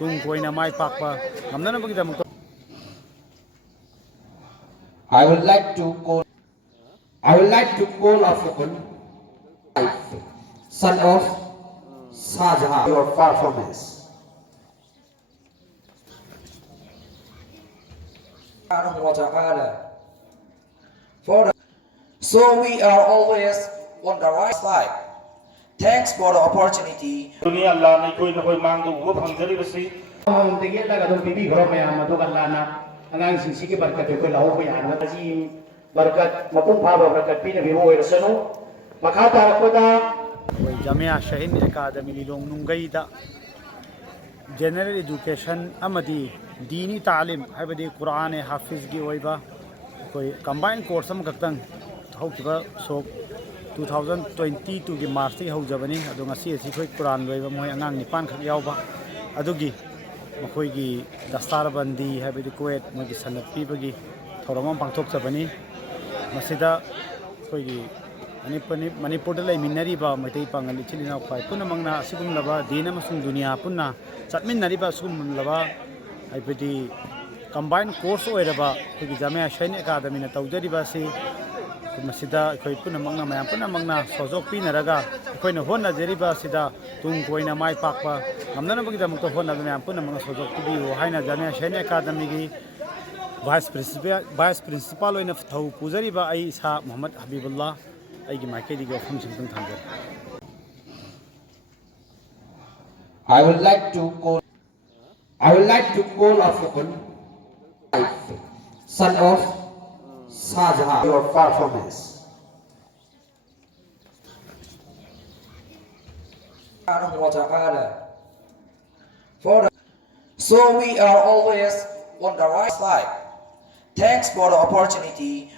tung koina mai pakpa ngamnana bagidamukta I would like to call upon son of Shah your performance. So we are always on the right side. Thanks for the opportunity. दुनिया अल्लाह ने कोई न कोई मांग तो वो functionary बसी हम देखिए लगा तो बीबी घरों में हम तो अल्लाह ना अगांग सिंसी के बरकत है कोई लाओ कोई आना अजीम बरकत मपुम भाव बरकत भी नबी वो रसनो मखाता रखोदा Jamia Shahin Academy Long Nungaida General Education Amadi Dini Talim Habadi Quran Hafiz Giwaiba combined course some Kaktan Hokiba so 2022 की मार्च की हौजबनी अदोंगसी असि कोई कुरान लोइबा मोय अंगांग निपान खक यावबा अदुगी मखोयगी दस्तार बंदी हैबदि कुवेत मोगी सनत पीबगी थोरमम पांथोकजबनी मसिदा कोयगी मणिपुर लेमिनरीबा मैतै पांगल इचिलिना फाइ पुनमंगना असिगुमलबा दिन अमसुंग दुनिया पुन्ना चटमिनरीबा सुगुमलबा हैबदि कंबाइन कोर्स ओइरबा कोयगी जामिया शाइन एकाडेमी ना तौजरिबा सि मसिदा कोई पुनमंगना मयाम पुनमंगना सोजोक पिनरगा कोइना होना जरिबा सिदा तुंग कोइना माइ पाकपा नमनना बगिदमक होना मयाम पुनमंगना सोजोक पिबियो हाइना जामिया शाइन एकाडेमी की वाइस प्रिंसिपल ओइना थौ पुजरिबा आई सा मोहम्मद हबीबुल्लाह आइगी माइकेदी गो function थांगो I would like to call upon son of Shah your performance. So we are always on the right side. Thanks for the opportunity.